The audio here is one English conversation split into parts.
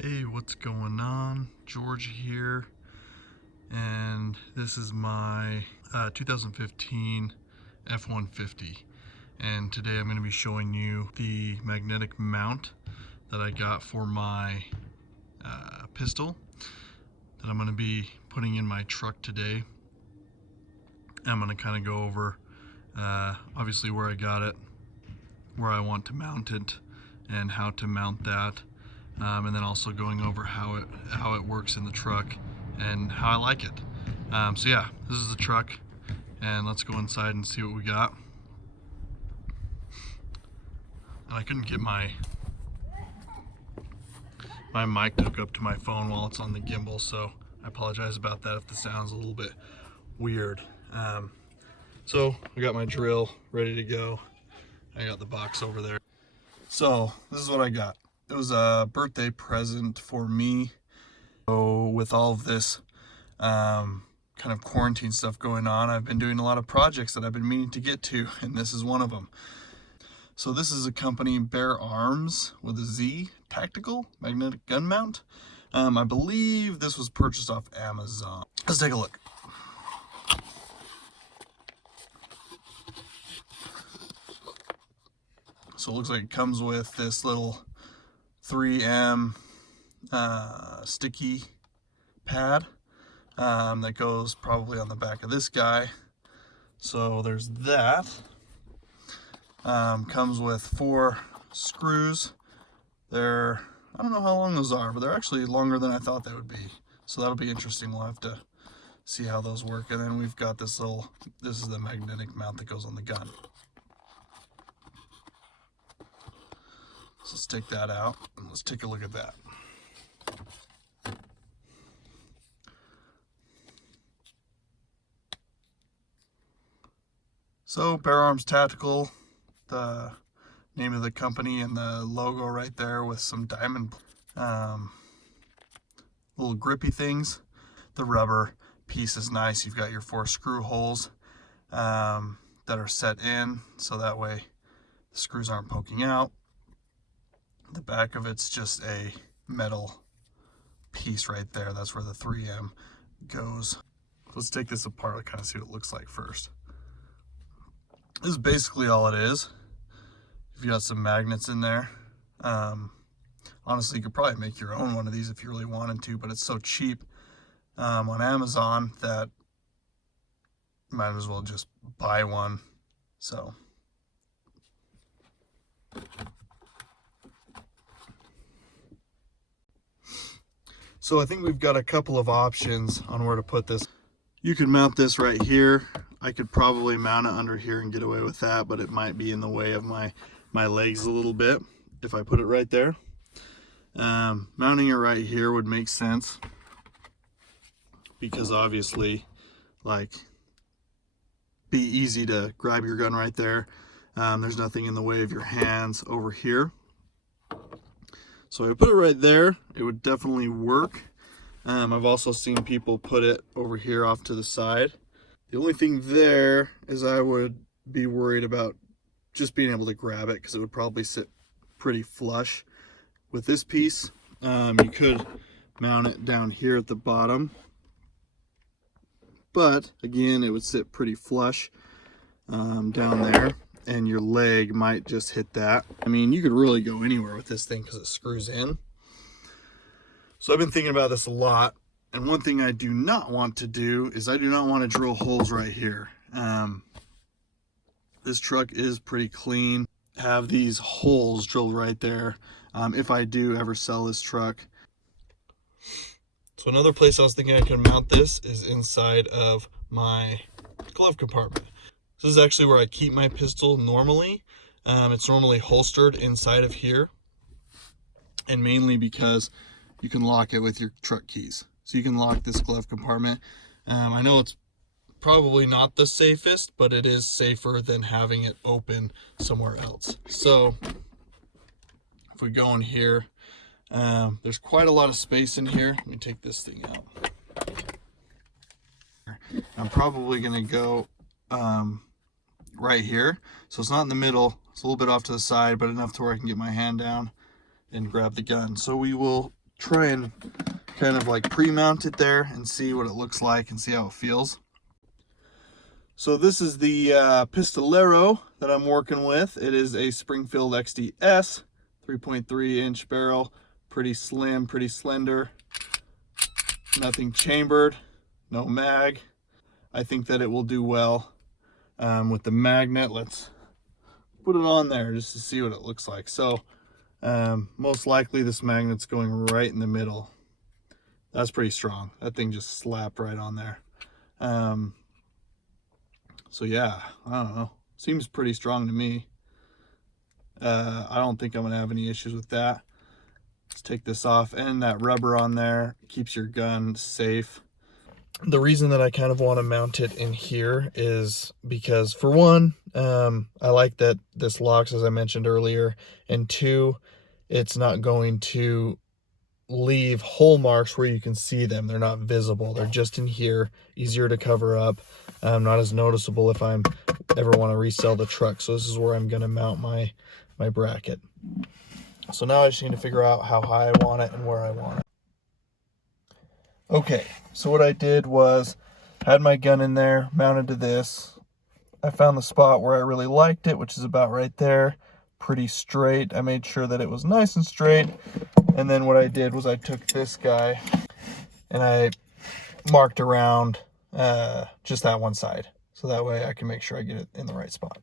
Hey, what's going on? George here, and this is my 2015 F150, and today I'm going to be showing you the magnetic mount that I got for my pistol that I'm going to be putting in my truck today. I'm going to kind of go over obviously where I got it, where I want to mount it, and how to mount that. And then also going over how it works in the truck and how I like it. So yeah, this is the truck, and let's go inside and see what we got. And I couldn't get my mic to hook up to my phone while it's on the gimbal, so I apologize about that if the sound's a little bit weird. So I got my drill ready to go. I got the box over there. So this is what I got. It was a birthday present for me. So with all of this kind of quarantine stuff going on, I've been doing a lot of projects that I've been meaning to get to, and this is one of them. So this is a company, Bear Arms with a Z, tactical magnetic gun mount. I believe this was purchased off Amazon. Let's take a look. So it looks like it comes with this little 3M sticky pad that goes probably on the back of this guy. So there's that. Comes with 4 screws. They're, I don't know how long those are, but they're actually longer than I thought they would be. So that'll be interesting. We'll have to see how those work. And then we've got this is the magnetic mount that goes on the gun. So let's take that out and let's take a look at that. So Bear Arms Tactical, the name of the company, and the logo right there with some diamond little grippy things. The rubber piece is nice. You've got your 4 screw holes that are set in, so that way the screws aren't poking out. The back of it's just a metal piece right there. That's where the 3M goes. Let's take this apart and kind of see what it looks like first. This is basically all it is. You've got some magnets in there. Honestly, you could probably make your own one of these if you really wanted to, but it's so cheap on Amazon that you might as well just buy one. So I think we've got a couple of options on where to put this. You could mount this right here. I could probably mount it under here and get away with that, but it might be in the way of my legs a little bit if I put it right there. Mounting it right here would make sense because obviously, like, be easy to grab your gun right there. There's nothing in the way of your hands over here. So I put it right there. It would definitely work. I've also seen people put it over here off to the side. The only thing there is I would be worried about just being able to grab it because it would probably sit pretty flush with this piece. You could mount it down here at the bottom, but again, it would sit pretty flush down there, and your leg might just hit that. I mean, you could really go anywhere with this thing because it screws in. So I've been thinking about this a lot, and one thing I do not want to do is I do not want to drill holes right here. This truck is pretty clean. Have these holes drilled right there if I do ever sell this truck. So another place I was thinking I could mount this is inside of my glove compartment. This is actually where I keep my pistol normally. It's normally holstered inside of here, and mainly because you can lock it with your truck keys. So you can lock this glove compartment. I know it's probably not the safest, but it is safer than having it open somewhere else. So if we go in here, there's quite a lot of space in here. Let me take this thing out. I'm probably gonna go right here. So it's not in the middle, it's a little bit off to the side, but enough to where I can get my hand down and grab the gun. So we will try and kind of like pre-mount it there and see what it looks like and see how it feels. So this is the Pistolero that I'm working with. It is a Springfield XDS, 3.3 inch barrel, pretty slim, pretty slender, nothing chambered, no mag. I think that it will do well with the magnet. Let's put it on there just to see what it looks like. So most likely this magnet's going right in the middle. That's pretty strong. That thing just slapped right on there. So yeah, I don't know. Seems pretty strong to me. I don't think I'm gonna have any issues with that. Let's take this off, and that rubber on there keeps your gun safe. The reason that I kind of want to mount it in here is because, for one, I like that this locks, as I mentioned earlier, and two, it's not going to leave hole marks where you can see them. They're not visible. They're just in here, easier to cover up, not as noticeable if I'm ever want to resell the truck. So this is where I'm going to mount my bracket. So now I just need to figure out how high I want it and where I want it. Okay, so what I did was had my gun in there, mounted to this. I found the spot where I really liked it, which is about right there, pretty straight. I made sure that it was nice and straight. And then what I did was I took this guy and I marked around just that one side. So that way I can make sure I get it in the right spot.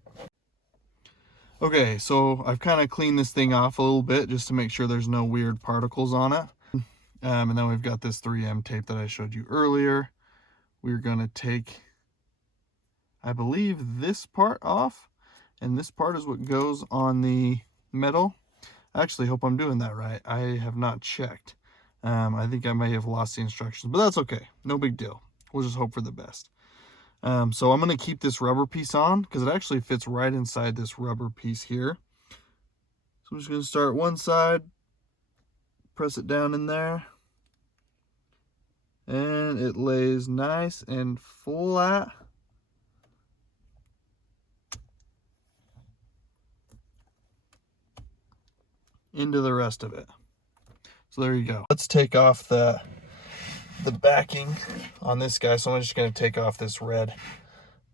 Okay, so I've kind of cleaned this thing off a little bit just to make sure there's no weird particles on it. And then we've got this 3M tape that I showed you earlier. We're going to take, I believe, this part off. And this part is what goes on the metal. I actually hope I'm doing that right. I have not checked. I think I may have lost the instructions, but that's okay. No big deal. We'll just hope for the best. So I'm going to keep this rubber piece on because it actually fits right inside this rubber piece here. So I'm just going to start one side, press it down in there, and it lays nice and flat. Into the rest of it. So there you go. Let's take off the backing on this guy. So I'm just going to take off this red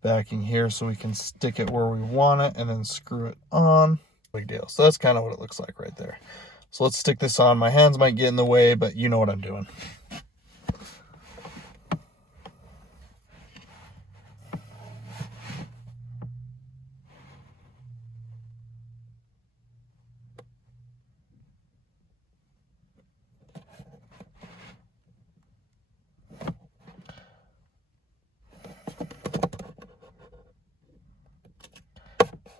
backing here so we can stick it where we want it and then screw it on. Big deal. So that's kind of what it looks like right there. So let's stick this on. My hands might get in the way, but you know what I'm doing.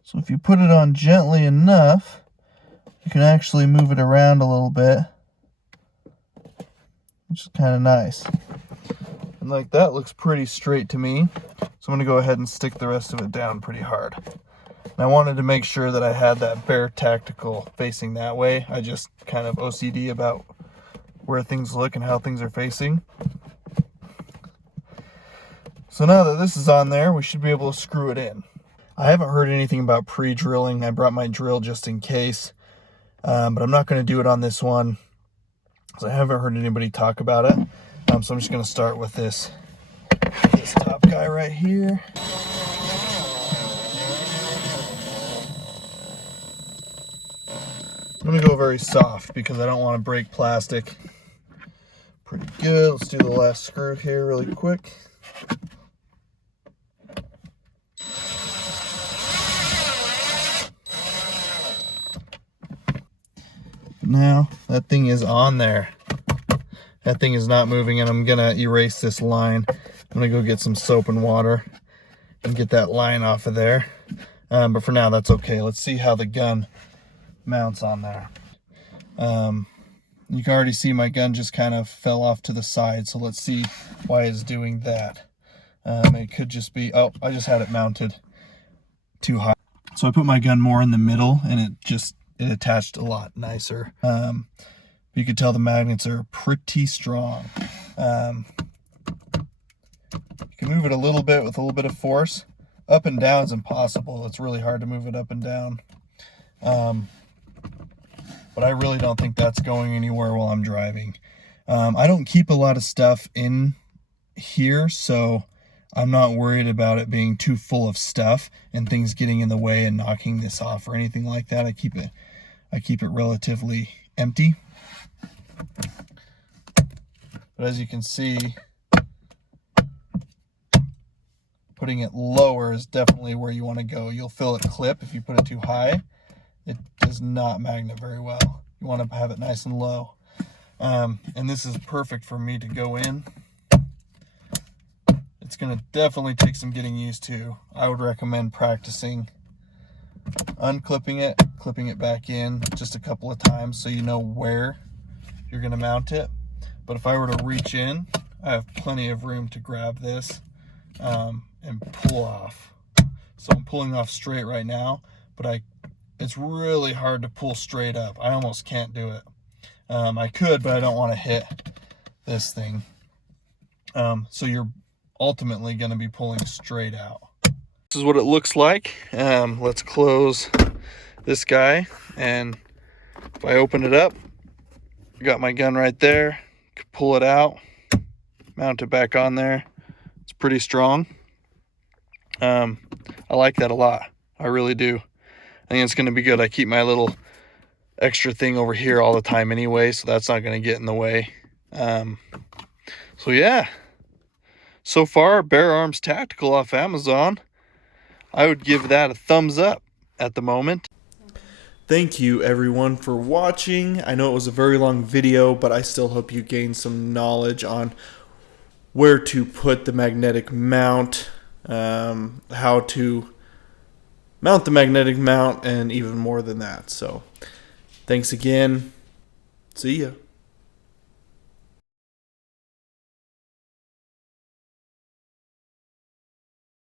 So if you put it on gently enough, you can actually move it around a little bit, which is kind of nice. And like that looks pretty straight to me. So I'm going to go ahead and stick the rest of it down pretty hard. And I wanted to make sure that I had that bare tactical facing that way. I just kind of OCD about where things look and how things are facing. So now that this is on there, we should be able to screw it in. I haven't heard anything about pre-drilling. I brought my drill just in case, but I'm not going to do it on this one because I haven't heard anybody talk about it. So I'm just going to start with this top guy right here. I'm going to go very soft because I don't want to break plastic. Pretty good. Let's do the last screw here really quick. Now that thing is on there. That thing is not moving, and I'm gonna erase this line. I'm gonna go get some soap and water and get that line off of there. But for now, that's okay. Let's see how the gun mounts on there. You can already see my gun just kind of fell off to the side, so let's see why it's doing that. It could just be, oh, I just had it mounted too high. So I put my gun more in the middle, and it attached a lot nicer. You can tell the magnets are pretty strong. You can move it a little bit with a little bit of force. Up and down is impossible. It's really hard to move it up and down. but I really don't think that's going anywhere while I'm driving. I don't keep a lot of stuff in here, so I'm not worried about it being too full of stuff and things getting in the way and knocking this off or anything like that. I keep it relatively empty. But as you can see, putting it lower is definitely where you want to go. You'll feel it clip if you put it too high. It does not magnet very well. You want to have it nice and low. And this is perfect for me to go in. It's going to definitely take some getting used to. I would recommend practicing unclipping it, clipping it back in just a couple of times so you know where you're going to mount it. But if I were to reach in, I have plenty of room to grab this and pull off. So I'm pulling off straight right now, but it's really hard to pull straight up. I almost can't do it. I could, but I don't want to hit this thing. So you're ultimately going to be pulling straight out. This is what it looks like. Let's close this guy, and if I open it up, I got my gun right there. Pull it out, mount it back on there. It's pretty strong. I like that a lot. I really do. I think it's going to be good. I keep my little extra thing over here all the time anyway, so that's not going to get in the way. So yeah, so far, Bare Arms Tactical off Amazon. I would give that a thumbs up at the moment. Thank you everyone for watching. I know it was a very long video, but I still hope you gained some knowledge on where to put the magnetic mount, how to mount the magnetic mount, and even more than that. So thanks again. See ya.